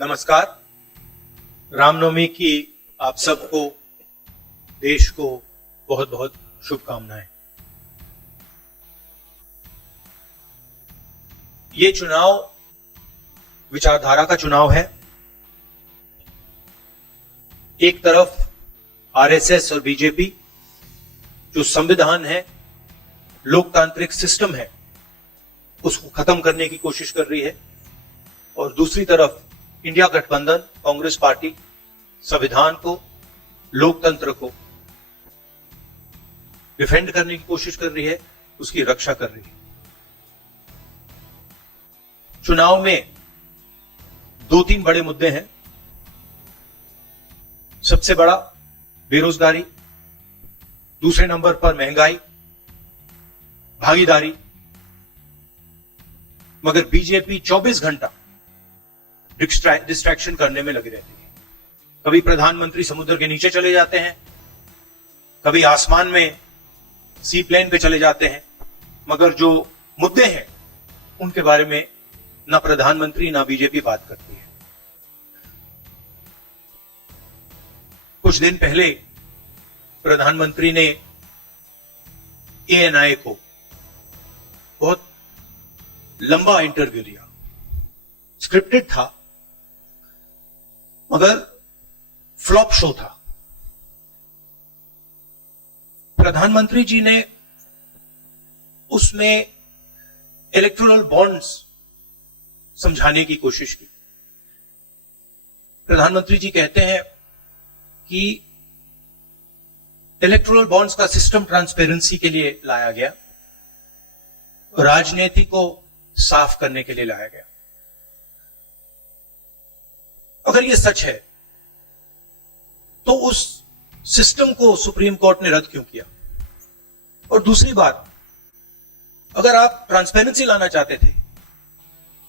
नमस्कार। रामनवमी की आप सबको, देश को बहुत बहुत शुभकामनाएं। ये चुनाव विचारधारा का चुनाव है। एक तरफ आरएसएस और बीजेपी जो संविधान है, लोकतांत्रिक सिस्टम है, उसको खत्म करने की कोशिश कर रही है, और दूसरी तरफ इंडिया गठबंधन, कांग्रेस पार्टी संविधान को, लोकतंत्र को डिफेंड करने की कोशिश कर रही है, उसकी रक्षा कर रही है। चुनाव में 2-3 बड़े मुद्दे हैं। सबसे बड़ा बेरोजगारी, दूसरे नंबर पर महंगाई, भागीदारी। मगर बीजेपी 24 घंटा डिस्ट्रैक्शन करने में लगी रहती है। कभी प्रधानमंत्री समुद्र के नीचे चले जाते हैं, कभी आसमान में सी प्लेन पे चले जाते हैं, मगर जो मुद्दे हैं उनके बारे में ना प्रधानमंत्री ना बीजेपी बात करती है। कुछ दिन पहले प्रधानमंत्री ने एएनआई को बहुत लंबा इंटरव्यू दिया। स्क्रिप्टेड था, मगर फ्लॉप शो था। प्रधानमंत्री जी ने उसमें इलेक्टोरल बॉन्ड्स समझाने की कोशिश की। प्रधानमंत्री जी कहते हैं कि इलेक्टोरल बॉन्ड्स का सिस्टम ट्रांसपेरेंसी के लिए लाया गया, राजनीति को साफ करने के लिए लाया गया। अगर यह सच है तो उस सिस्टम को सुप्रीम कोर्ट ने रद्द क्यों किया? और दूसरी बात, अगर आप ट्रांसपेरेंसी लाना चाहते थे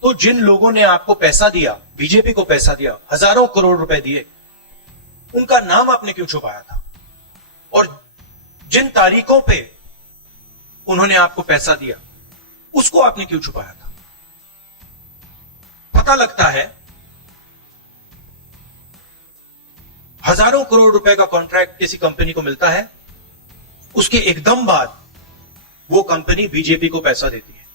तो जिन लोगों ने आपको पैसा दिया, बीजेपी को पैसा दिया, हजारों करोड़ रुपए दिए, उनका नाम आपने क्यों छुपाया था? और जिन तारीखों पे उन्होंने आपको पैसा दिया, उसको आपने क्यों छुपाया था? पता लगता है हजारों करोड़ रुपए का कॉन्ट्रैक्ट किसी कंपनी को मिलता है, उसके एकदम बाद वो कंपनी बीजेपी को पैसा देती है।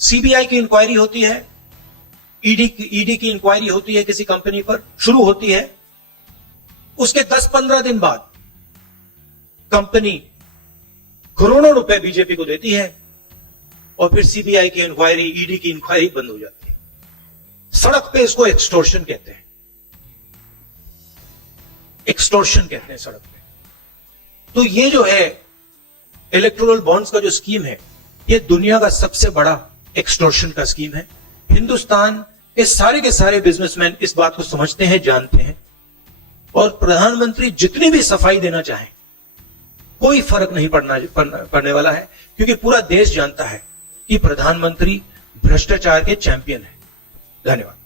सीबीआई की इंक्वायरी होती है, ईडी की इंक्वायरी होती है, किसी कंपनी पर शुरू होती है, उसके 10-15 दिन बाद कंपनी करोड़ों रुपए बीजेपी को देती है, और फिर सीबीआई की इंक्वायरी, ईडी की इंक्वायरी बंद हो जाती है। सड़क पे इसको एक्सटॉर्शन कहते हैं। एक्सटॉर्शन कहते हैं सड़क पे। तो ये जो है इलेक्टोरल बॉन्ड्स का जो स्कीम है, ये दुनिया का सबसे बड़ा एक्सटॉर्शन का स्कीम है। हिंदुस्तान के सारे बिजनेसमैन इस बात को समझते हैं, जानते हैं, और प्रधानमंत्री जितनी भी सफाई देना चाहें, कोई फर्क नहीं पड़ने वाला है, क्योंकि पूरा देश जानता है कि प्रधानमंत्री भ्रष्टाचार के चैंपियन है। धन्यवाद।